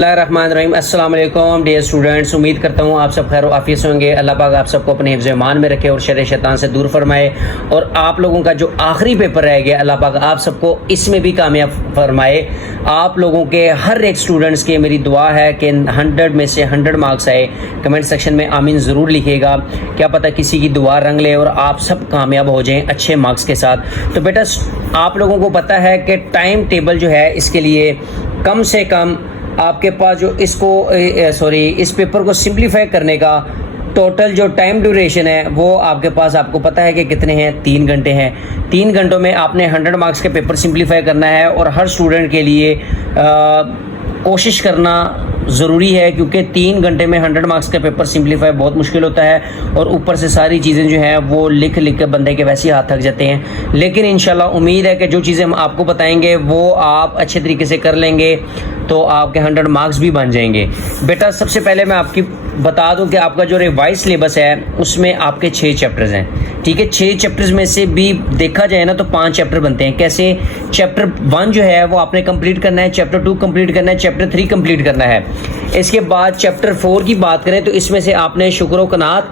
रहमान अस्सलाम वालेकुम dear students, उम्मीद करता हूँ आप सब खैर आफियत से होंगे। अल्लाह पाक आप सबको अपने हिफ्ज़ ईमान में रखे और शर शैतान से दूर फरमाए। और आप लोगों का जो आखिरी पेपर रह गया, अल्लाह पाक आप सबको इसमें भी कामयाब फरमाए। आप लोगों के हर एक स्टूडेंट्स के मेरी दुआ है कि 100 में से 100 मार्क्स आए। कमेंट सेक्शन में आमीन ज़रूर लिखिएगा, क्या पता किसी की दुआ रंग ले और आप सब कामयाब हो जाएँ अच्छे मार्क्स के साथ। तो बेटा आप लोगों को पता है कि टाइम टेबल जो है इसके लिए कम से कम आपके पास जो इस पेपर को सिंप्लीफाई करने का टोटल जो टाइम ड्यूरेशन है वो आपके पास, आपको पता है कि कितने हैं, 3 घंटे हैं। 3 घंटों में आपने 100 मार्क्स के पेपर सिंप्लीफाई करना है और हर स्टूडेंट के लिए कोशिश करना ज़रूरी है, क्योंकि 3 घंटे में 100 मार्क्स का पेपर सिंप्लीफाई बहुत मुश्किल होता है और ऊपर से सारी चीज़ें जो हैं वो लिख लिख के बंदे के वैसे ही हाथ थक जाते हैं। लेकिन इंशाल्लाह उम्मीद है कि जो चीज़ें हम आपको बताएंगे वो आप अच्छे तरीके से कर लेंगे तो आपके 100 मार्क्स भी बन जाएंगे। बेटा सबसे पहले मैं आपकी बता दूं कि आपका जो रिवाइज सिलेबस है उसमें आपके 6 चैप्टर्स हैं, ठीक है। 6 चैप्टर्स में से भी देखा जाए ना तो 5 चैप्टर बनते हैं। कैसे? चैप्टर 1 जो है वो आपने कंप्लीट करना है, चैप्टर 2 कंप्लीट करना है, चैप्टर 3 कंप्लीट करना है। इसके बाद चैप्टर 4 की बात करें तो इसमें से आपने शुक्र कनात,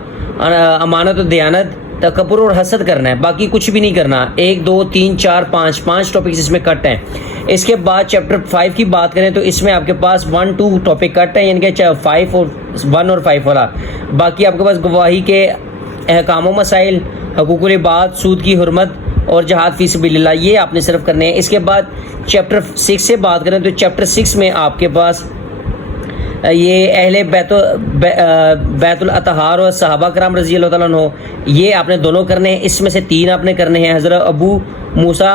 अमानत और दयानत, तकब्बुर और हसद करना है, बाकी कुछ भी नहीं करना। 1 2 3 4 5 टॉपिक्स इसमें कट हैं। इसके बाद चैप्टर 5 की बात करें तो इसमें आपके पास 1 2 टॉपिक कट है, यानी कि 5 और 1 और 5 वाला। बाकी आपके पास गवाही के अहकाम मसाइल, हकूकुल इबाद, सूद की हुर्मत और जहाद फी सबिलिल्लाह, ये आपने सिर्फ करने हैं। इसके बाद चैप्टर 6 से बात करें तो चैप्टर 6 में आपके पास ये अहले बैतुल अतहार और सहाबा कराम रज़ी अल्लाह तआला अन्हो, ये आपने दोनों करने हैं। इसमें से 3 आपने करने हैं, हज़रत अबू मूसा,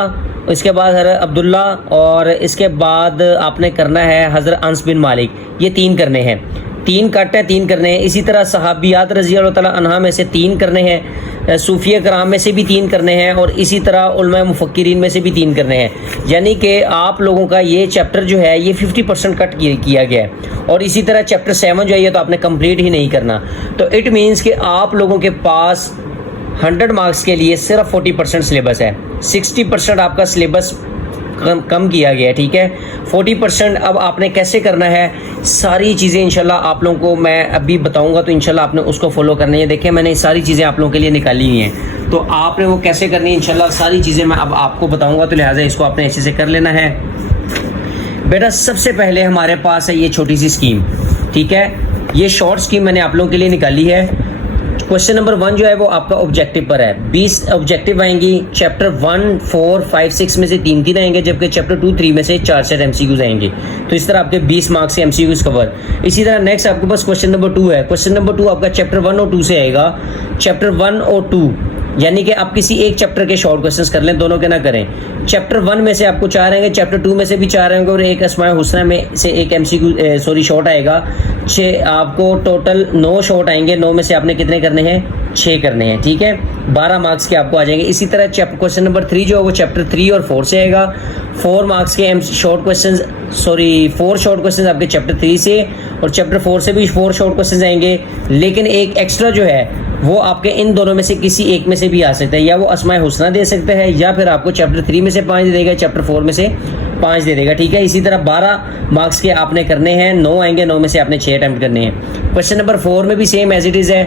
इसके बाद हज़रत अब्दुल्ला और इसके बाद आपने करना है हज़रत अनस बिन मालिक। ये 3 करने हैं, 3 कट है, 3 करने हैं। इसी तरह सहाबियात रज़ी अल्लाह तआला अन्हा में से 3 करने हैं, सूफिया कराम में से भी 3 करने हैं और इसी तरह उलमा मुफक्किरीन में से भी 3 करने हैं। यानी कि आप लोगों का ये चैप्टर जो है ये 50% कट किया गया है। और इसी तरह चैप्टर 7 जो है ये तो आपने कंप्लीट ही नहीं करना। तो इट मीन्स कि आप लोगों के पास 100 मार्क्स के लिए सिर्फ 40% सिलेबस है, 60% आपका सिलेबस कम किया गया है, ठीक है। 40% अब आपने कैसे करना है, सारी चीज़ें इंशाल्लाह आप लोगों को मैं अभी बताऊंगा, तो इंशाल्लाह आपने उसको फॉलो करनी है। देखिए मैंने सारी चीज़ें आप लोगों के लिए निकाली हुई हैं, तो आपने वो कैसे करनी है इंशाल्लाह सारी चीज़ें मैं अब आपको बताऊंगा, तो लिहाजा इसको आपने अच्छे से कर लेना है। बेटा सबसे पहले हमारे पास है ये छोटी सी स्कीम, ठीक है। ये शॉर्ट स्कीम मैंने आप लोगों के लिए निकाली है। क्वेश्चन नंबर 1 जो है वो आपका ऑब्जेक्टिव पर है। 20 ऑब्जेक्टिव आएंगी। चैप्टर 1 4 5 6 में से 3 आएंगे, जबकि चैप्टर 2 3 में से 4 एमसीक्यूज आएंगे। तो इस तरह आपके 20 मार्क्स के एमसीक्यूज कवर। इसी तरह नेक्स्ट आपके पास क्वेश्चन नंबर 2 है। क्वेश्चन नंबर 2 आपका चैप्टर 1 और 2 से आएगा। चैप्टर 1 और 2 यानी कि आप किसी एक चैप्टर के शॉर्ट क्वेश्चंस कर लें, दोनों के ना करें। चैप्टर 1 में से आपको 4 आएंगे, चैप्टर 2 में से भी 4 आएंगे और एक अस्माए हुस्ना में से एक एमसीक्यू शॉर्ट आएगा। 6 आपको टोटल 9 शॉर्ट आएंगे। 9 में से आपने कितने करने हैं? 6 करने हैं, ठीक है। 12 मार्क्स के आपको आ जाएंगे। इसी तरह क्वेश्चन नंबर 3 जो है वो चैप्टर 3 और 4 से आएगा। 4 मार्क्स के शॉर्ट क्वेश्चन 4 शॉर्ट क्वेश्चन आपके चैप्टर 3 से और चैप्टर 4 से भी 4 शॉर्ट क्वेश्चन आएंगे। लेकिन एक एक्स्ट्रा जो है वो आपके इन दोनों में से किसी एक में से भी आ सकता है, या वो अस्माए हुस्ना दे सकता है या फिर आपको चैप्टर 3 में से 5 दे देगा, चैप्टर 4 में से 5 दे देगा, ठीक है। इसी तरह 12 मार्क्स के आपने करने हैं, 9 आएंगे, 9 में से आपने 6 अटैम्प्ट करने हैं। क्वेश्चन नंबर 4 में भी सेम एज इट इज़ है,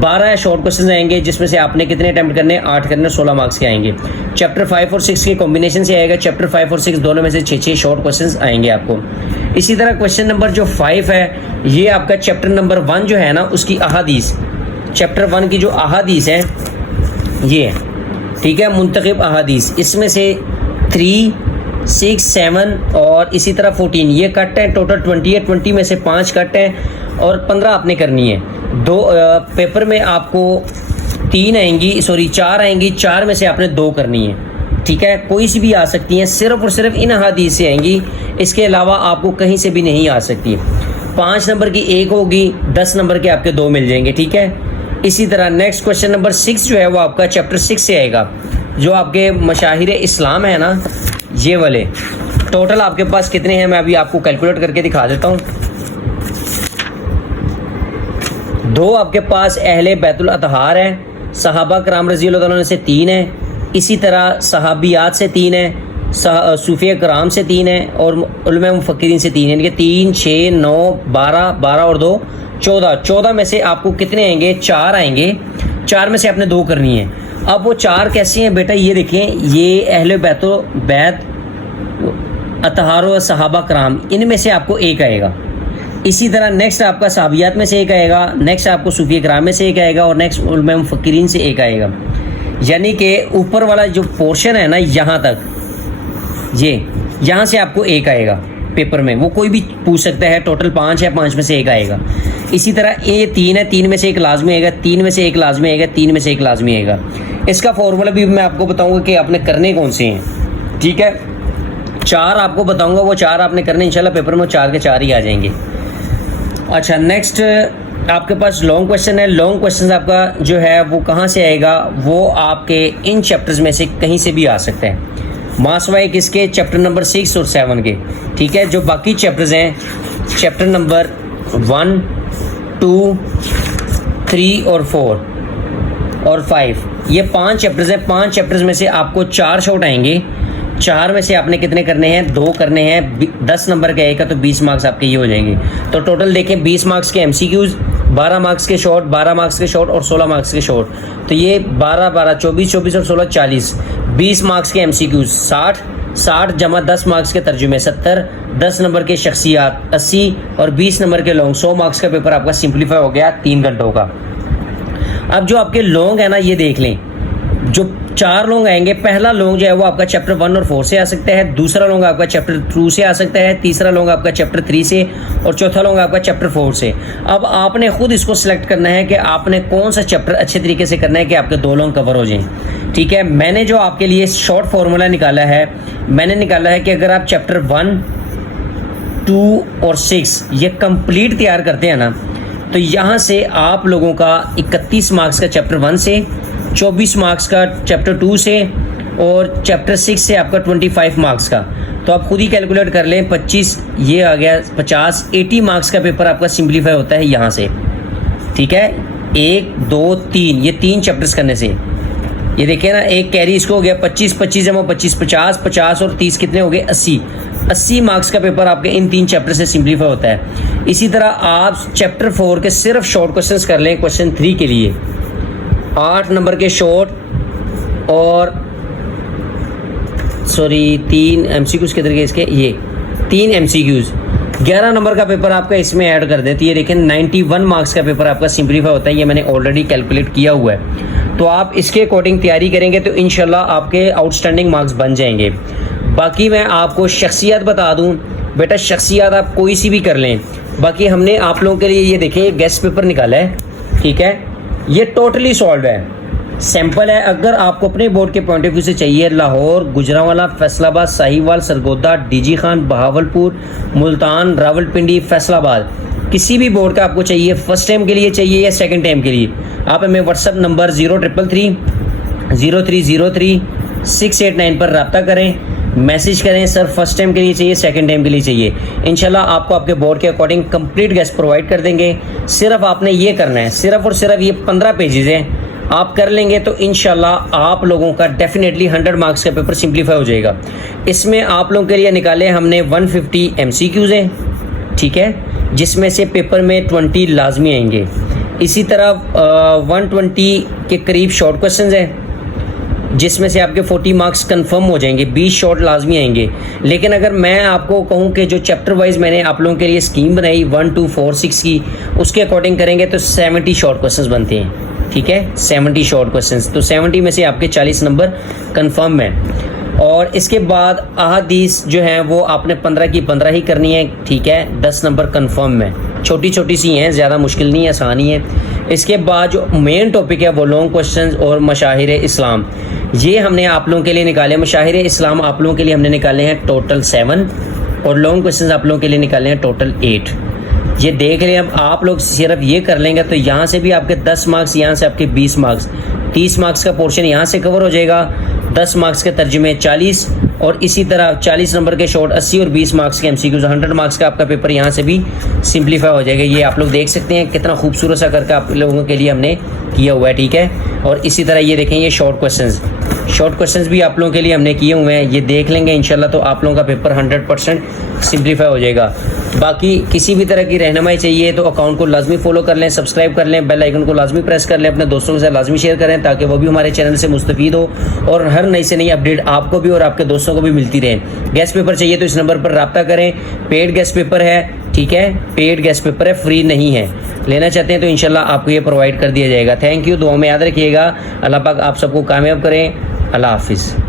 12 शॉर्ट क्वेश्चन आएंगे जिसमें से आपने कितने अटैम्प्ट करने हैं? 8 करने, 16 मार्क्स के आएंगे। चैप्टर 5 और 6 के कॉम्बिनेशन से आएगा। चैप्टर 5 और 6 दोनों में से 6 शॉर्ट क्वेश्चन आएंगे आपको। इसी तरह क्वेश्चन नंबर जो 5 है ये आपका चैप्टर नंबर 1 जो है ना उसकी अहादीस, चैप्टर 1 की जो अहादीस है ये है, ठीक है, मुंतखब अहादीस। इसमें से 3 6 7 और इसी तरह 14 ये कट है। टोटल 20 है, 20 में से 5 कट हैं और 15 आपने करनी है। पेपर में आपको 4 आएंगी, 4 में से आपने 2 करनी है, ठीक है। कोई सी भी आ सकती हैं, सिर्फ और सिर्फ इन अहादीस से आएंगी, इसके अलावा आपको कहीं से भी नहीं आ सकती। 5 नंबर की 1 होगी, 10 नंबर के आपके 2 मिल जाएंगे, ठीक है। इसी तरह नेक्स्ट क्वेश्चन नंबर 6 जो है वो आपका चैप्टर 6 से आएगा, जो आपके मशाहिर इस्लाम है ना ये वाले। टोटल आपके पास कितने हैं मैं अभी आपको कैलकुलेट करके दिखा देता हूँ। 2 आपके पास अहले बैतुल अतहार है, सहाबा कराम रज़ी अल्लाह तआला से 3 है, इसी तरह सहाबियात से 3 है, सूफिया कराम से 3 है और उलमा मुफक्किरीन से 3 है, यानी कि 3, 6, 9, 12, 12 और 2 14। 14 में से आपको कितने आएंगे? 4 आएंगे। 4 में से आपने 2 करनी है। अब वो 4 कैसी हैं बेटा? ये देखें, ये अहले बैत अतहार व सहाबा कराम, इनमें से आपको 1 आएगा। इसी तरह नेक्स्ट आपका सहाबियात में से 1 आएगा, नेक्स्ट आपको सूफिया कराम में से 1 आएगा और नेक्स्ट उलमा मुफक्किरीन से 1 आएगा। यानी कि ऊपर वाला जो पोर्शन है ना, यहाँ तक, ये यहाँ से आपको 1 आएगा पेपर में। वो कोई भी पूछ सकता है। टोटल 5 है, 5 में से 1 आएगा। इसी तरह ये 3 है, 3 में से 1 लाजमी आएगा, 3 में से 1 लाजमी आएगा, 3 में से 1 लाजमी आएगा। इसका फॉर्मूला भी मैं आपको बताऊंगा कि आपने करने कौन से हैं, ठीक है। 4 आपको बताऊंगा, वो 4 आपने करने इंशाल्लाह पेपर में 4 के 4 ही आ जाएंगे। अच्छा, नेक्स्ट आपके पास लॉन्ग क्वेश्चन है। लॉन्ग क्वेश्चन आपका जो है वो कहाँ से आएगा? वो आपके इन चैप्टर्स में से कहीं से भी आ सकता है। मासवाई किसके? चैप्टर नंबर 6 और 7 के, ठीक है। जो बाकी चैप्टर्स हैं, चैप्टर नंबर 1, 2, 3 और 4 और 5, ये 5 चैप्टर्स हैं। 5 चैप्टर्स में से आपको 4 शॉट आएंगे। 4 में से आपने कितने करने हैं? 2 करने हैं। 10 नंबर का आएगा तो 20 मार्क्स आपके ये हो जाएंगे। तो टोटल देखें, 20 मार्क्स के MCQs, 12 मार्क्स के शॉर्ट, 12 मार्क्स के शॉर्ट और 16 मार्क्स के शॉर्ट। तो ये 12, 12, 24, 24 और 16, 40। 20 मार्क्स के MCQs 60, 60 जमा 10 मार्क्स के तर्जुमे 70, 10 नंबर के शख्सियात 80 और 20 नंबर के लॉन्ग। 100 मार्क्स का पेपर आपका सिंप्लीफाई हो गया 3 घंटों का। अब जो आपके लॉन्ग है ना, ये देख लें, जो 4 लॉन्ग आएंगे, पहला लॉन्ग जो है वो आपका चैप्टर 1 और 4 से आ सकता है, दूसरा लॉन्ग आपका चैप्टर 2 से आ सकता है, तीसरा लॉन्ग आपका चैप्टर 3 से और चौथा लॉन्ग आपका चैप्टर 4 से। अब आपने खुद इसको सिलेक्ट करना है कि आपने कौन सा चैप्टर अच्छे तरीके से करना है कि आपके 2 लॉन्ग कवर हो जाएं, ठीक है। मैंने जो आपके लिए शॉर्ट फार्मूला निकाला है, मैंने निकाला है कि अगर आप चैप्टर 1, 2 और 6 ये कंप्लीट तैयार करते हैं ना, तो यहाँ से आप लोगों का 31 मार्क्स का चैप्टर 1 से, 24 मार्क्स का चैप्टर 2 से और चैप्टर 6 से आपका 25 मार्क्स का। तो आप खुद ही कैलकुलेट कर लें, 25 ये आ गया 50, 80 मार्क्स का पेपर आपका सिंप्लीफाई होता है यहाँ से, ठीक है। 1, 2, 3 ये 3 चैप्टर्स करने से, ये देखिए ना, एक कैरी इसको हो गया 25, 25 जमा 25 50, 50 और 30 कितने हो गए? 80। 80 मार्क्स का पेपर आपके इन 3 चैप्टर से सिंप्लीफाई होता है। इसी तरह आप चैप्टर 4 के सिर्फ शॉर्ट क्वेश्चंस कर लें। क्वेश्चन 3 के लिए 8 नंबर के शॉर्ट और 3 MCQs कितने के इसके? ये 3 MCQs, 11 नंबर का पेपर आपका इसमें ऐड कर देती है। लेकिन 91 मार्क्स का पेपर आपका सिंप्लीफाई होता है, ये मैंने ऑलरेडी कैलकुलेट किया हुआ है। तो आप इसके अकॉर्डिंग तैयारी करेंगे तो इंशाल्लाह आपके आउटस्टैंडिंग मार्क्स बन जाएंगे। बाकी मैं आपको शख्सियत बता दूं, बेटा शख्सियत आप कोई सी भी कर लें। बाकी हमने आप लोगों के लिए ये देखें गेस्ट पेपर निकाला है, ठीक है। ये टोटली सॉल्व है, सैंपल है। अगर आपको अपने बोर्ड के पॉइंट ऑफ व्यू से चाहिए, लाहौर, गुजरांवाला, फैसलाबाद, साहिवाल, सरगोदा, डीजी खान, बहावलपुर, मुल्तान, रावलपिंडी, फैसलाबाद, किसी भी बोर्ड का आपको चाहिए, फर्स्ट टाइम के लिए चाहिए या सेकंड टाइम के लिए, आप हमें व्हाट्सएप नंबर 0333 0303 689 पर रब्ता करें, मैसेज करें, सर फर्स्ट टाइम के लिए चाहिए, सेकंड टाइम के लिए चाहिए। इंशाल्लाह आपको आपके बोर्ड के अकॉर्डिंग कंप्लीट गेस्ट प्रोवाइड कर देंगे। सिर्फ आपने ये करना है, सिर्फ और सिर्फ ये 15 पेजेस हैं, आप कर लेंगे तो इंशाल्लाह आप लोगों का डेफिनेटली 100 मार्क्स का पेपर सिंप्लीफाई हो जाएगा। इसमें आप लोगों के लिए निकाले हमने 150 MCQs हैं, ठीक है, जिसमें से पेपर में 20 लाजमी आएंगे। इसी तरह 120 के करीब शॉर्ट क्वेश्चंस हैं, जिसमें से आपके 40 मार्क्स कंफर्म हो जाएंगे, 20 शॉर्ट लाजमी आएंगे। लेकिन अगर मैं आपको कहूं कि जो चैप्टर वाइज मैंने आप लोगों के लिए स्कीम बनाई 1, 2, 4, 6 की, उसके अकॉर्डिंग करेंगे तो 70 शॉर्ट क्वेश्चंस बनते हैं, ठीक है, 70 शॉर्ट क्वेश्चंस। तो 70 में से आपके 40 नंबर कंफर्म है। और इसके बाद अहादीस जो है वो आपने 15 की 15 ही करनी है, ठीक है, 10 नंबर कंफर्म है। छोटी छोटी सी हैं, ज़्यादा मुश्किल नहीं है, आसानी है। इसके बाद जो मेन टॉपिक है वो लॉन्ग क्वेश्चंस और मशाहिर इस्लाम, ये हमने आप लोगों के लिए निकाले। मशाहिर इस्लाम आप लोगों के लिए हमने निकाले हैं टोटल 7 और लॉन्ग क्वेश्चंस आप लोगों के लिए निकाले हैं टोटल 8। ये देख लें, अब आप लोग सिर्फ ये कर लेंगे तो यहाँ से भी आपके 10 मार्क्स, यहाँ से आपके 20 मार्क्स, 30 मार्क्स का पोर्शन यहाँ से कवर हो जाएगा, 10 मार्क्स के तर्जुमे 40 और इसी तरह 40 नंबर के शॉर्ट 80 और 20 मार्क्स के MCQs 100 मार्क्स का आपका पेपर यहाँ से भी सिंप्लीफाई हो जाएगा। ये आप लोग देख सकते हैं कितना खूबसूरत सा करके आप लोगों के लिए हमने किया हुआ है, ठीक है। और इसी तरह ये देखें, ये शॉर्ट क्वेश्चंस शॉर्ट क्वेश्चंस भी आप लोगों के लिए हमने किए हुए हैं, ये देख लेंगे इंशाल्लाह तो आप लोगों का पेपर 100% सिंप्लीफाई हो जाएगा। बाकी किसी भी तरह की रहनुमाई चाहिए तो अकाउंट को लाजमी फॉलो कर लें, सब्सक्राइब कर लें, बेल आइकन को लाजमी प्रेस कर लें, अपने दोस्तों के साथ लाजमी शेयर करें ताकि वो भी हमारे चैनल से मुस्तफीद हो और हर नई से नई अपडेट आपको भी और आपके दोस्तों को भी मिलती रहे। गेस्ट पेपर चाहिए तो इस नंबर पर रब्ता करें। पेड गेस्ट पेपर है, ठीक है, पेड गेस्ट पेपर है, फ्री नहीं है। लेना चाहते हैं तो इंशाल्लाह आपको ये प्रोवाइड कर दिया जाएगा। थैंक यू, दुआ में याद रखिएगा। अल्लाह पाक आप सबको कामयाब करें। अल्लाह हाफिज़।